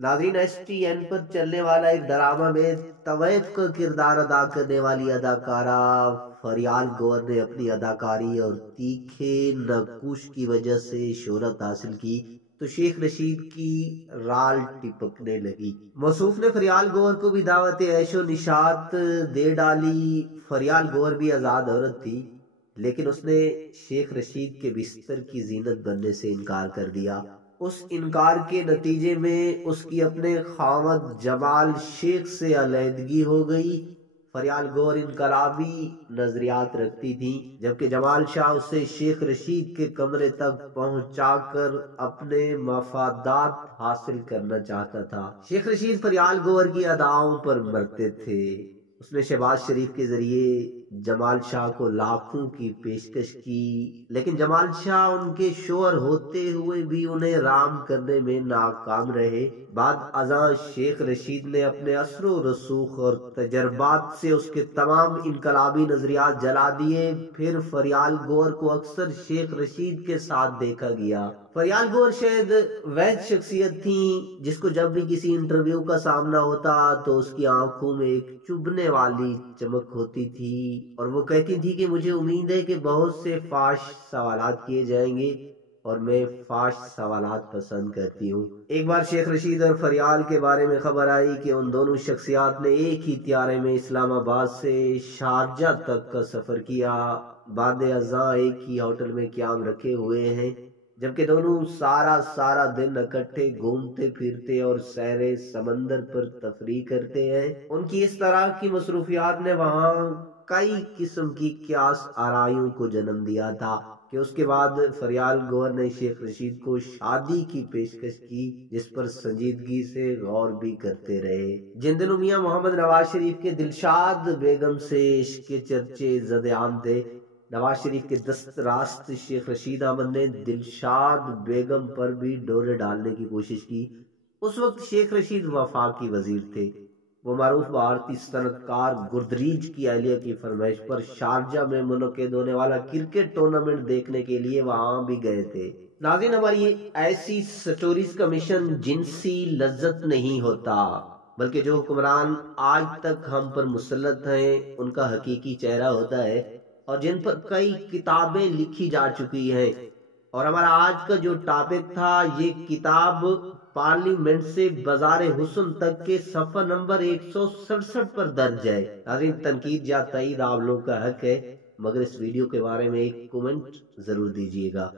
नाज़रीन, STN पर चलने वाला एक ड्रामा में तवैब का किरदार अदा करने वाली अदाकारा फरियाल गौहर ने अपनी अदाकारी और तीखे नकूश की वजह से शोहरत हासिल की तो शेख रशीद की राल टिपकने लगी। मौसूफ ने फरियाल गौहर को भी दावत ऐशो निशात दे डाली। फरियाल गौहर भी आज़ाद औरत थी, लेकिन उसने शेख रशीद के बिस्तर की जीनत बनने से इनकार कर दिया। उस इनकार के नतीजे में उसकी अपने खावद जमाल शेख से अलहदगी हो गई। फरियाल गौहर इनकलाबी नजरियात रखती थी, जबकि जमाल शाह उसे शेख रशीद के कमरे तक पहुंचाकर अपने मफादात हासिल करना चाहता था। शेख रशीद फरियाल गौहर की अदाओं पर मरते थे। उसने शहबाज शरीफ के जरिए जमाल शाह को लाखों की पेशकश की, लेकिन जमाल शाह उनके शोहर होते हुए भी उन्हें राम करने में नाकाम रहे। बाद अज़ां शेख रशीद ने अपने असरो रसूख और तजर्बात से उसके तमाम इनकलाबी नजरियात जला दिए। फिर फरियाल गौहर को अक्सर शेख रशीद के साथ देखा गया। फरियाल गौहर शायद वह शख्सियत थी जिसको जब भी किसी इंटरव्यू का सामना होता तो उसकी आंखों में एक चुभने वाली चमक होती थी और वो कहती थी कि मुझे उम्मीद है कि बहुत से फाश सवालात किए जाएंगे और मैं फाश सवालात पसंद करती हूँ। एक बार शेख रशीद और फरियाल के बारे में खबर आई कि उन दोनों शख्सियात ने एक ही त्यारे में इस्लामाबाद से शारजा तक का सफर किया। बाद अज़ां एक ही होटल में क़याम रखे हुए हैं, जबकि दोनों सारा दिन इकट्ठे घूमते फिरते और सैरे समंदर पर तफरीह करते हैं। उनकी इस तरह की मसरूफियात ने वहाँ कई किस्म की क्यास आराइयों को जन्म दिया था कि उसके बाद फरियाल गौहर ने शेख रशीद को शादी की पेशकश की, जिस पर संजीदगी से गौर भी करते रहे। जिन दिनों मियां मोहम्मद नवाज शरीफ के दिलशाद बेगम से इश्क के चर्चे ज़द-ए-आम थे, नवाज शरीफ के दस्त रास्त शेख रशीद अहमद ने दिलशाद बेगम पर भी डोरे डालने की कोशिश की। उस वक्त शेख रशीद वफाकी वजीर थे। वो मारूफ भारतीय सनतकार गुरदरीज की अहलिया की फरमाइश पर शारजा में मुनक़िद होने वाला क्रिकेट टूर्नामेंट देखने के लिए वहां भी गए थे। नाज़रीन, हमारी ऐसी स्टोरीज का मिशन जिनसी लज्जत नहीं होता, बल्कि जो हुक्मरान आज तक हम पर मुसल्लत हैं उनका हकीकी चेहरा होता है और जिन पर कई किताबें लिखी जा चुकी हैं। और हमारा आज का जो टॉपिक था, ये किताब पार्लियामेंट से बाज़ार हुस्न तक के सफ़ा नंबर 167 पर दर्ज है। नाज़रीन, तनकीद या तईद आप लोगों का हक है, मगर इस वीडियो के बारे में एक कमेंट जरूर दीजिएगा।